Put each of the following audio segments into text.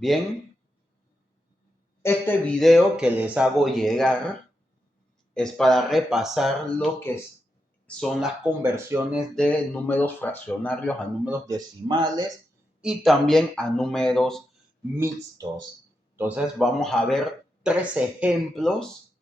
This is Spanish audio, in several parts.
Bien, este video que les hago llegar es para repasar lo que son las conversiones de números fraccionarios a números decimales y también a números mixtos. Entonces vamos a ver 3 ejemplos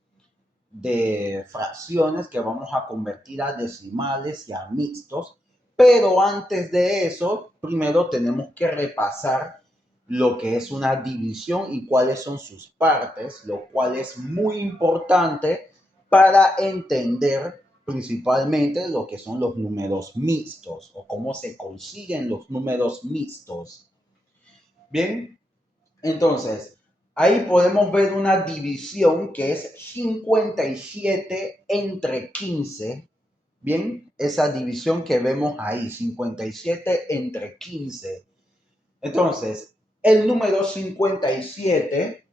de fracciones que vamos a convertir a decimales y a mixtos. Pero antes de eso, primero tenemos que repasar lo que es una división y cuáles son sus partes, lo cual es muy importante para entender principalmente lo que son los números mixtos o cómo se consiguen los números mixtos. Bien, entonces, ahí podemos ver una división que es 57 entre 15. Bien, esa división que vemos ahí, 57 entre 15. Entonces, el número 57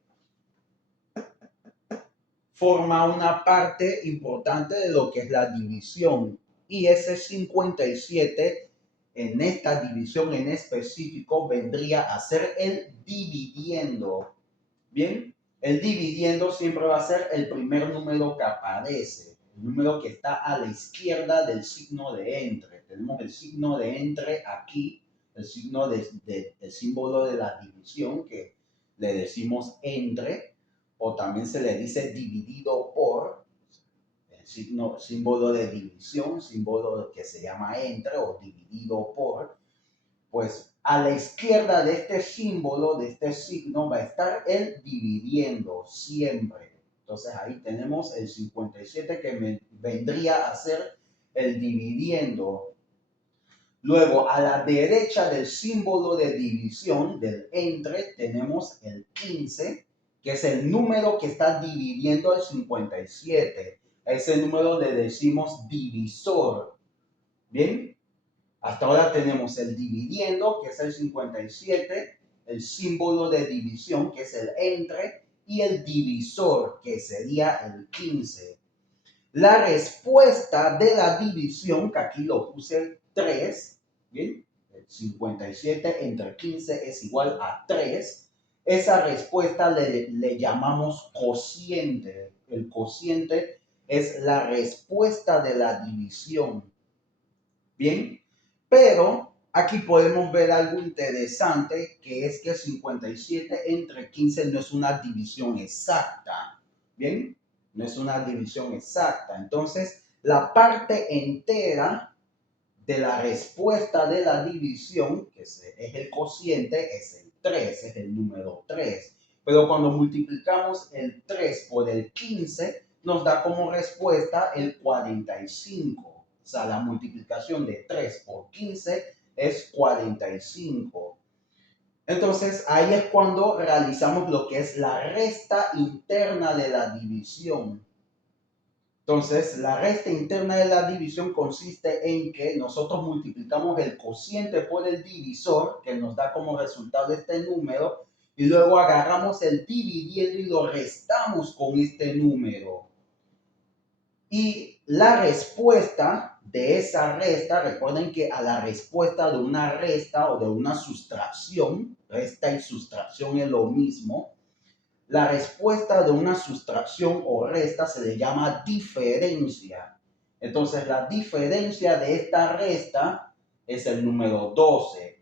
forma una parte importante de lo que es la división. Y ese 57 en esta división en específico vendría a ser el dividiendo. Bien, el dividiendo siempre va a ser el primer número que aparece, el número que está a la izquierda del signo de entre. Tenemos el signo de entre aquí, el signo el símbolo de la división que le decimos entre, o también se le dice dividido por, el símbolo de división, símbolo que se llama entre o dividido por. Pues a la izquierda de este símbolo, de este signo, va a estar el dividiendo siempre. Entonces ahí tenemos el 57 que vendría a ser el dividiendo. Luego, a la derecha del símbolo de división, del entre, tenemos el 15, que es el número que está dividiendo el 57. A ese número le decimos divisor. ¿Bien? Hasta ahora tenemos el dividiendo, que es el 57, el símbolo de división, que es el entre, y el divisor, que sería el 15. La respuesta de la división, que aquí lo puse 3, ¿bien? El 57 entre 15 es igual a 3. Esa respuesta le llamamos cociente. El cociente es la respuesta de la división. Bien, pero aquí podemos ver algo interesante, que es que 57 entre 15 no es una división exacta. Bien, no es una división exacta. Entonces, la parte entera de la respuesta de la división, que es el cociente, es el 3, es el número 3. Pero cuando multiplicamos el 3 por el 15, nos da como respuesta el 45. O sea, la multiplicación de 3 por 15 es 45. Entonces, ahí es cuando realizamos lo que es la resta interna de la división. Entonces, la resta interna de la división consiste en que nosotros multiplicamos el cociente por el divisor, que nos da como resultado este número, y luego agarramos el dividiendo y lo restamos con este número. Y la respuesta de esa resta, recuerden que a la respuesta de una resta o de una sustracción, resta y sustracción es lo mismo, la respuesta de una sustracción o resta se le llama diferencia. Entonces, la diferencia de esta resta es el número 12.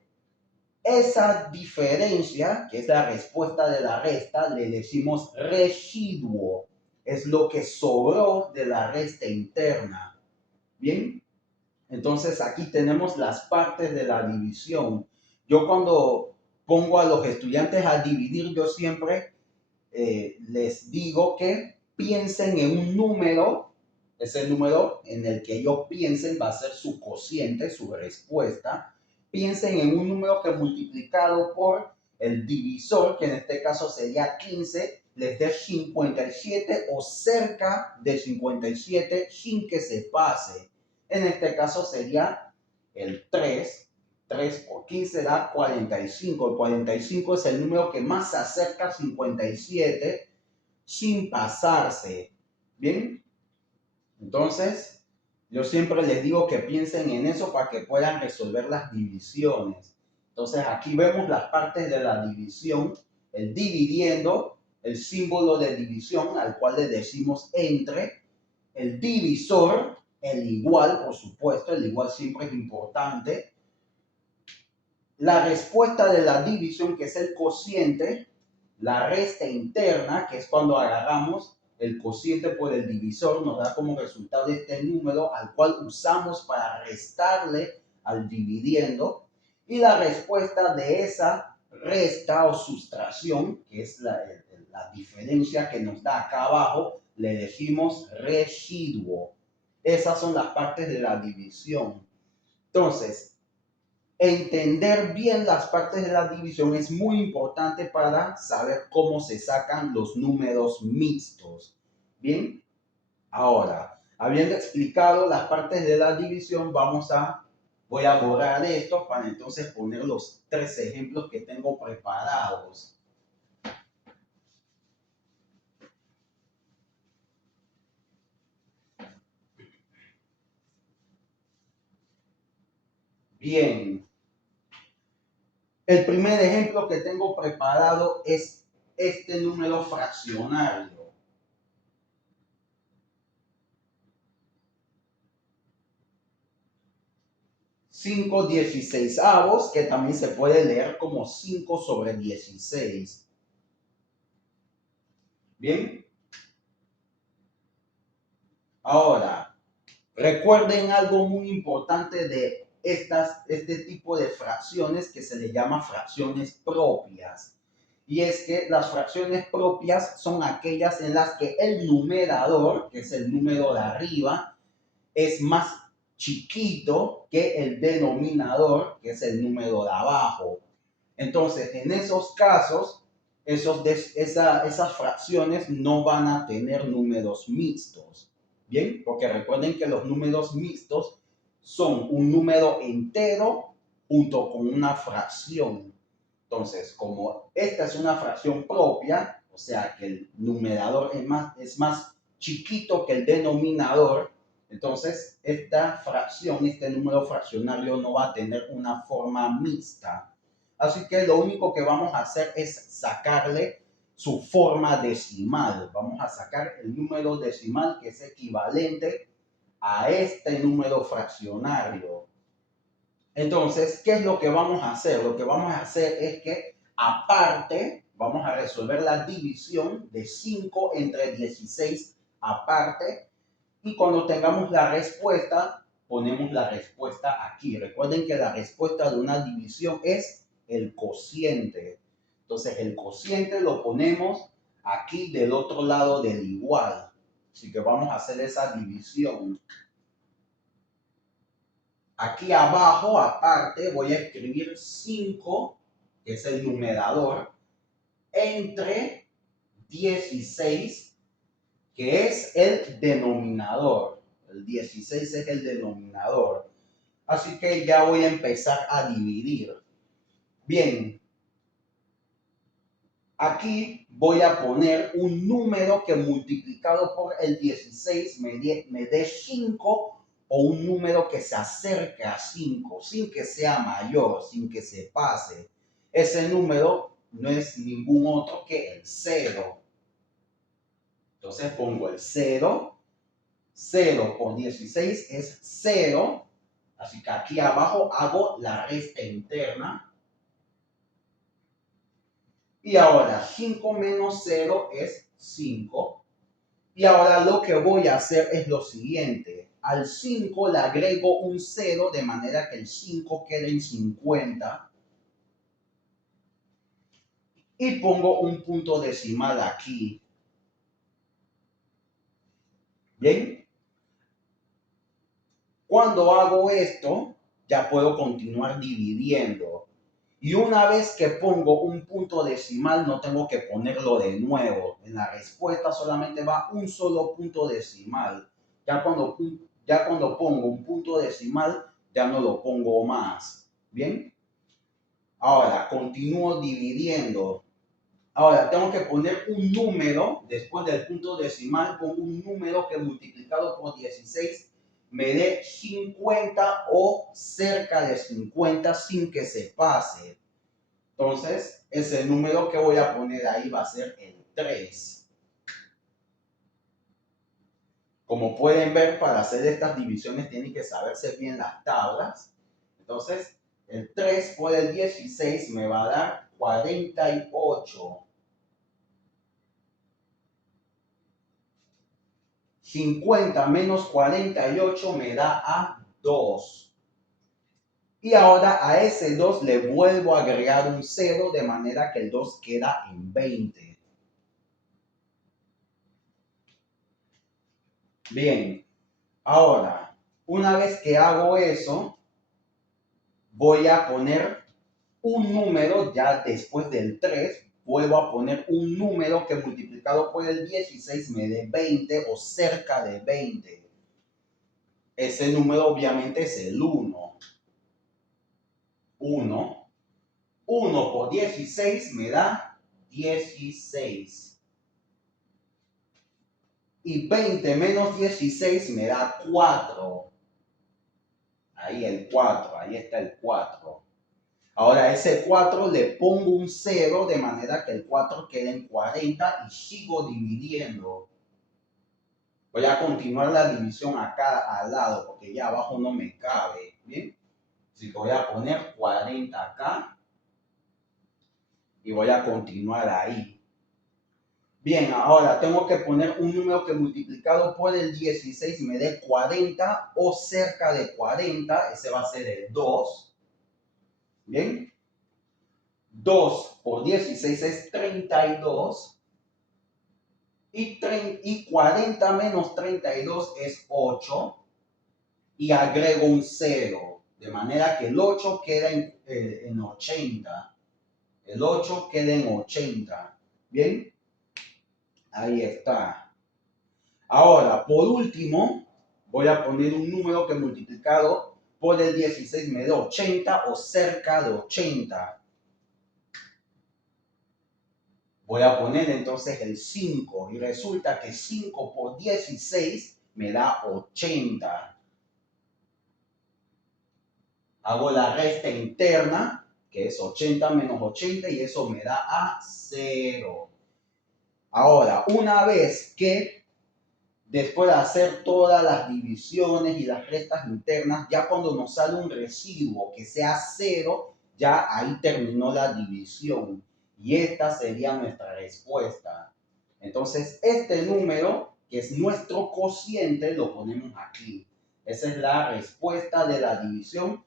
Esa diferencia, que es la respuesta de la resta, le decimos residuo. Es lo que sobró de la resta interna. Bien, entonces aquí tenemos las partes de la división. Yo cuando pongo a los estudiantes a dividir, yo siempre les digo que piensen en un número. Ese número en el que ellos piensen va a ser su cociente, su respuesta. Piensen en un número que multiplicado por el divisor, que en este caso sería 15, les dé 57 o cerca de 57 sin que se pase. En este caso sería el 3. 3 por 15 da 45. El 45 es el número que más se acerca a 57 sin pasarse. ¿Bien? Entonces, yo siempre les digo que piensen en eso para que puedan resolver las divisiones. Entonces, aquí vemos las partes de la división. el dividiendo, el símbolo de división al cual le decimos entre, el divisor, el igual, por supuesto, el igual siempre es importante, la respuesta de la división, que es el cociente, la resta interna, que es cuando agarramos el cociente por el divisor, nos da como resultado este número al cual usamos para restarle al dividiendo, y la respuesta de esa resta o sustracción, que es la diferencia que nos da acá abajo, le decimos residuo. Esas son las partes de la división. Entonces, entender bien las partes de la división es muy importante para saber cómo se sacan los números mixtos. Bien, ahora, habiendo explicado las partes de la división, voy a borrar esto para entonces poner los 3 ejemplos que tengo preparados. Bien, el primer ejemplo que tengo preparado es este número fraccionario. 5/16, que también se puede leer como 5/16. Bien. Ahora, recuerden algo muy importante de este tipo de fracciones que se le llama fracciones propias. Y es que las fracciones propias son aquellas en las que el numerador, que es el número de arriba, es más chiquito que el denominador, que es el número de abajo. Entonces, en esos casos, esas fracciones no van a tener números mixtos. Bien, porque recuerden que los números mixtos son un número entero junto con una fracción. Entonces, como esta es una fracción propia, o sea que el numerador es más chiquito que el denominador, entonces esta fracción, este número fraccionario no va a tener una forma mixta. Así que lo único que vamos a hacer es sacarle su forma decimal. Vamos a sacar el número decimal que es equivalente a este número fraccionario. Entonces, ¿qué es lo que vamos a hacer? Lo que vamos a hacer es que aparte, vamos a resolver la división de 5 entre 16 aparte, y cuando tengamos la respuesta, ponemos la respuesta aquí. Recuerden que la respuesta de una división es el cociente. Entonces, el cociente lo ponemos aquí del otro lado del igual. Así que vamos a hacer esa división. Aquí abajo, aparte, voy a escribir 5, que es el numerador, entre 16, que es el denominador. El 16 es el denominador. Así que ya voy a empezar a dividir. Bien, aquí voy a poner un número que multiplicado por el 16 me dé 5, o un número que se acerque a 5, sin que sea mayor, sin que se pase. Ese número no es ningún otro que el 0. Entonces pongo el 0. 0 por 16 es 0. Así que aquí abajo hago la resta interna. Y ahora 5 menos 0 es 5. Y ahora lo que voy a hacer es lo siguiente. Al 5 le agrego un 0 de manera que el 5 quede en 50. Y pongo un punto decimal aquí. Bien. Cuando hago esto, ya puedo continuar dividiendo. Y una vez que pongo un punto decimal, no tengo que ponerlo de nuevo. En la respuesta solamente va un solo punto decimal. Ya cuando pongo un punto decimal, ya no lo pongo más. ¿Bien? Ahora, continúo dividiendo. Ahora, tengo que poner un número, después del punto decimal, pongo un número que multiplicado por 16 me dé 50 o cerca de 50 sin que se pase. Entonces, ese número que voy a poner ahí va a ser el 3. Como pueden ver, para hacer estas divisiones tienen que saberse bien las tablas. Entonces, el 3 por el 16 me va a dar 48. 50 menos 48 me da a 2. Y ahora a ese 2 le vuelvo a agregar un 0 de manera que el 2 queda en 20. Bien, ahora, una vez que hago eso, voy a poner un número ya después del 3. Vuelvo a poner un número que multiplicado por el 16 me dé 20 o cerca de 20. Ese número obviamente es el 1. 1 por 16 me da 16. Y 20 menos 16 me da 4. Ahí el 4, ahí está el 4. Ahora a ese 4 le pongo un 0 de manera que el 4 quede en 40 y sigo dividiendo. Voy a continuar la división acá al lado porque ya abajo no me cabe. ¿Bien? Así que voy a poner 40 acá y voy a continuar ahí. Bien, ahora tengo que poner un número que multiplicado por el 16 me dé 40 o cerca de 40. Ese va a ser el 2. Bien. 2 por 16 es 32. Y 40 menos 32 es 8. Y agrego un 0. De manera que el 8 queda en 80. El 8 queda en 80. Bien. Ahí está. Ahora, por último, voy a poner un número que multiplicado por el 16 me dé 80 o cerca de 80. Voy a poner entonces el 5 y resulta que 5 por 16 me da 80. Hago la resta interna, que es 80 menos 80 y eso me da a 0. Ahora, una vez que después de hacer todas las divisiones y las restas internas, ya cuando nos sale un residuo que sea 0, ya ahí terminó la división. Y esta sería nuestra respuesta. Entonces, este número, que es nuestro cociente, lo ponemos aquí. Esa es la respuesta de la división.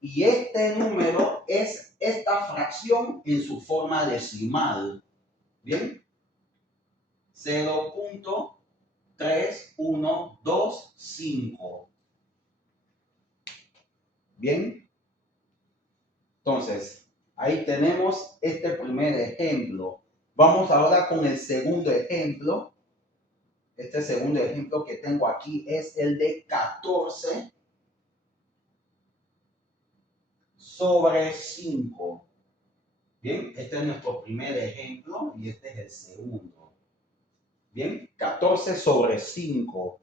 Y este número es esta fracción en su forma decimal. ¿Bien? 0.3125. Bien. Entonces, ahí tenemos este primer ejemplo. Vamos ahora con el segundo ejemplo. Este segundo ejemplo que tengo aquí es el de 14 sobre 5. Bien, este es nuestro primer ejemplo y este es el segundo. Bien, 14 sobre 5.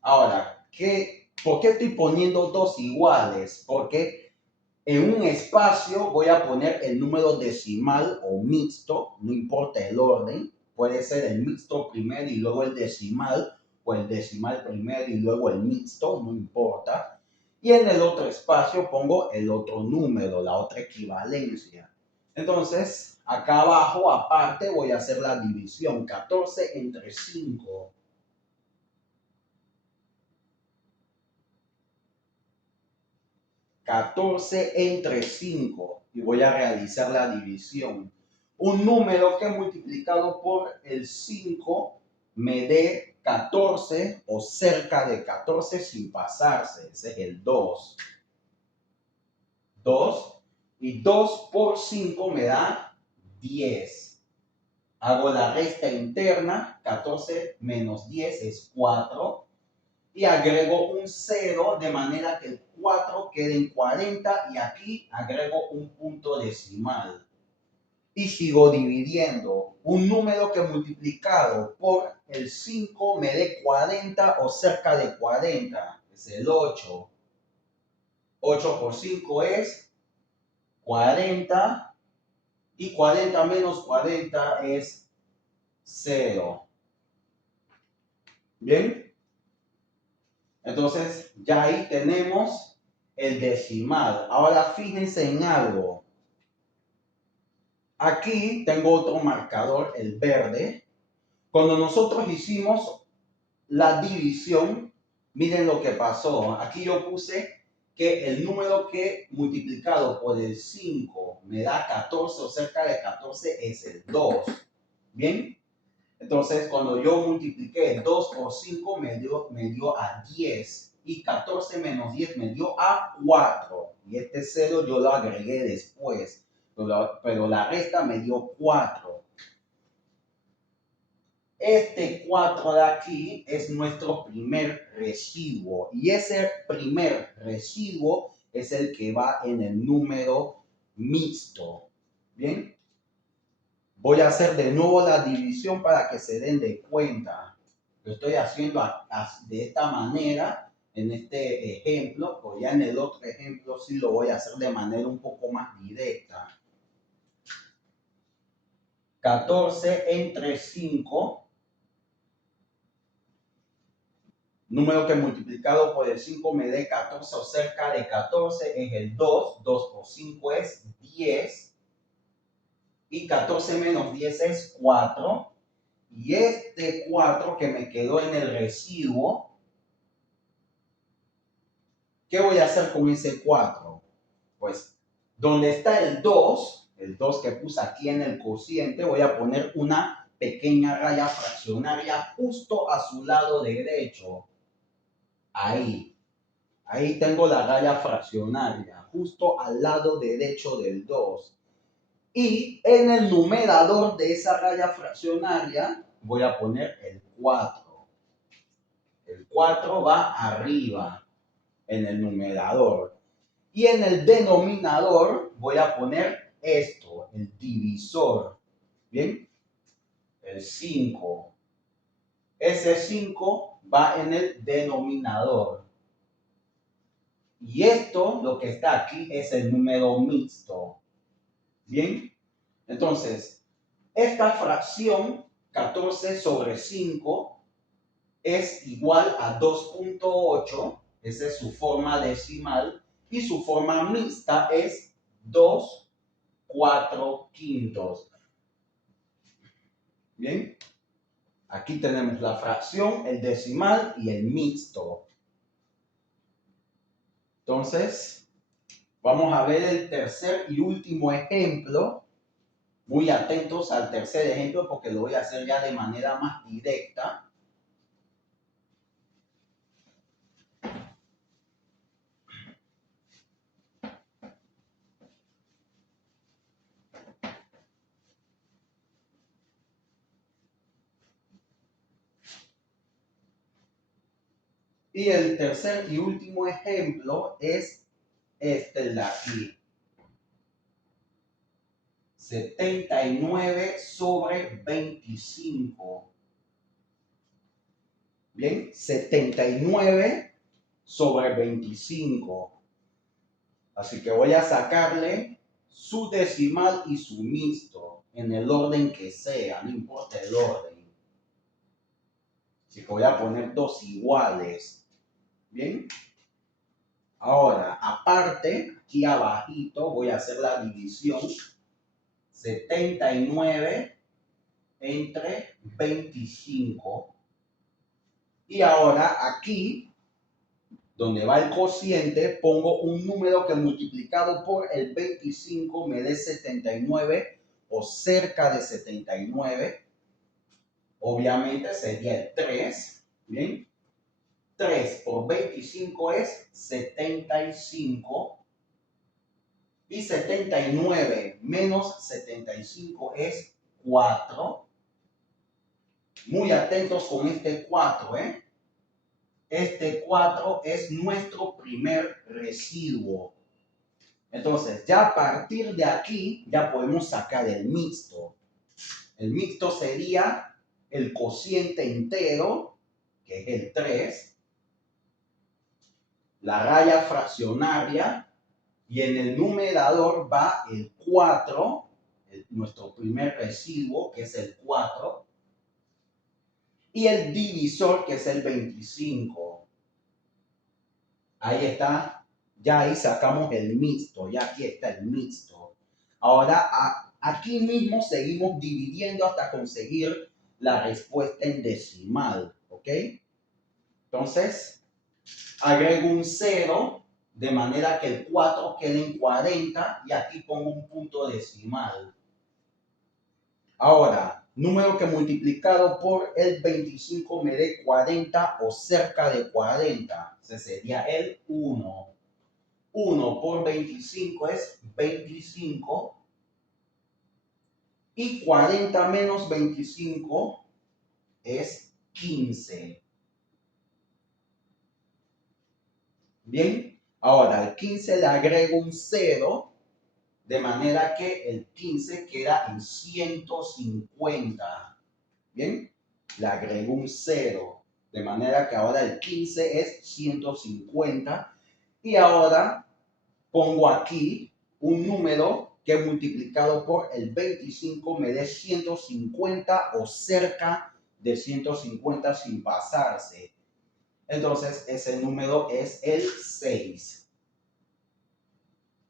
Ahora, ¿por qué estoy poniendo dos iguales? Porque en un espacio voy a poner el número decimal o mixto, no importa el orden. Puede ser el mixto primero y luego el decimal, o el decimal primero y luego el mixto, no importa. Y en el otro espacio pongo el otro número, la otra equivalencia. Entonces, acá abajo, aparte, voy a hacer la división. 14 entre 5. 14 entre 5 y voy a realizar la división. Un número que multiplicado por el 5 me dé 14 o cerca de 14 sin pasarse. Ese es el 2. 2 y 2 por 5 me da 10. Hago la resta interna. 14 menos 10 es 4. Y agrego un 0 de manera que el 4 quede en 40 y aquí agrego un punto decimal. Y sigo dividiendo. Un número que multiplicado por el 5 me dé 40 o cerca de 40. Es el 8. 8 por 5 es 40 y 40 menos 40 es 0. ¿Bien? Entonces ya ahí tenemos el decimal. Ahora fíjense en algo. Aquí tengo otro marcador, el verde. Cuando nosotros hicimos la división, miren lo que pasó. Aquí yo puse que el número que multiplicado por el 5 me da 14 o cerca de 14 es el 2. ¿Bien? Entonces, cuando yo multipliqué 2 por 5 me dio a 10. Y 14 menos 10 me dio a 4. Y este 0 yo lo agregué después. Pero la resta me dio 4. Este 4 de aquí es nuestro primer residuo. Y ese primer residuo es el que va en el número mixto. ¿Bien? Voy a hacer de nuevo la división para que se den de cuenta. Lo estoy haciendo de esta manera en este ejemplo, o ya en el otro ejemplo sí lo voy a hacer de manera un poco más directa. 14 entre 5, número que multiplicado por el 5 me dé 14 o cerca de 14 es el 2. 2 por 5 es 10. Y 14 menos 10 es 4. Y este 4 que me quedó en el residuo, ¿qué voy a hacer con ese 4? Pues, donde está el 2 que puse aquí en el cociente, voy a poner una pequeña raya fraccionaria justo a su lado derecho. Ahí. Ahí tengo la raya fraccionaria, justo al lado derecho del 2. Y en el numerador de esa raya fraccionaria voy a poner el 4. El 4 va arriba en el numerador. Y en el denominador voy a poner esto, el divisor. ¿Bien? El 5. Ese 5 va en el denominador. Y esto, lo que está aquí, es el número mixto. ¿Bien? Entonces, esta fracción, 14 sobre 5, es igual a 2.8. Esa es su forma decimal. Y su forma mixta es 2/4. Bien, aquí tenemos la fracción, el decimal y el mixto. Entonces, vamos a ver el tercer y último ejemplo. Muy atentos al tercer ejemplo porque lo voy a hacer ya de manera más directa. Y el tercer y último ejemplo es este de aquí. 79 sobre 25. Bien, 79 sobre 25. Así que voy a sacarle su decimal y su mixto en el orden que sea, no importa el orden. Así que voy a poner dos iguales. Bien. Ahora, aparte, aquí abajito voy a hacer la división. 79 entre 25. Y ahora aquí, donde va el cociente, pongo un número que multiplicado por el 25 me dé 79 o cerca de 79. Obviamente sería el 3. ¿Bien? 3 por 25 es 75. Y 79 menos 75 es 4. Muy atentos con este 4, ¿eh? Este 4 es nuestro primer residuo. Entonces, ya a partir de aquí, ya podemos sacar el mixto. El mixto sería el cociente entero, que es el 3, la raya fraccionaria y en el numerador va el 4, nuestro primer residuo, que es el 4, y el divisor, que es el 25. Ahí está, ya ahí sacamos el mixto, ya aquí está el mixto. Ahora, aquí mismo seguimos dividiendo hasta conseguir la respuesta en decimal, ¿ok? Entonces, agrego un 0, de manera que el 4 quede en 40 y aquí pongo un punto decimal. Ahora, número que multiplicado por el 25 me dé 40 o cerca de 40. Ese sería el 1. 1 por 25 es 25. Y 40 menos 25 es 15. Bien, ahora al 15 le agrego un 0. De manera que el 15 queda en 150. Bien, le agrego un 0. De manera que ahora el 15 es 150. Y ahora pongo aquí un número que multiplicado por el 25 me dé 150 o cerca de 150 sin pasarse. Entonces ese número es el 6.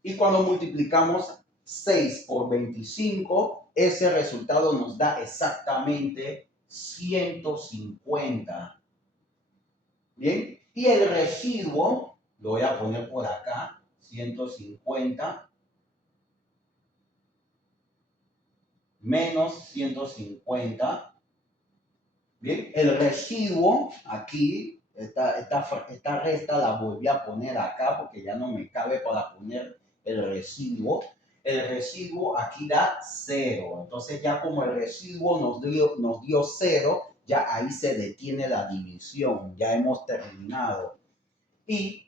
Y cuando multiplicamos 6 por 25, ese resultado nos da exactamente 150. Bien, y el residuo lo voy a poner por acá, 150 menos 150. Bien, el residuo aquí, esta resta la volví a poner acá porque ya no me cabe para poner el residuo. El residuo aquí da 0. Entonces ya como el residuo nos dio 0, ya ahí se detiene la división. Ya hemos terminado. Y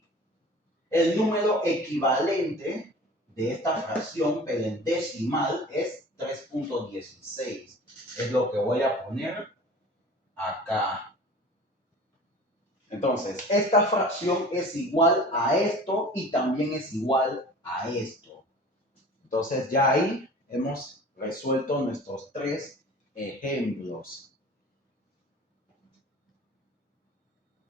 el número equivalente de esta fracción, pero en decimal, es 3.16. Es lo que voy a poner acá. Entonces, esta fracción es igual a esto y también es igual a esto. Entonces, ya ahí hemos resuelto nuestros 3 ejemplos.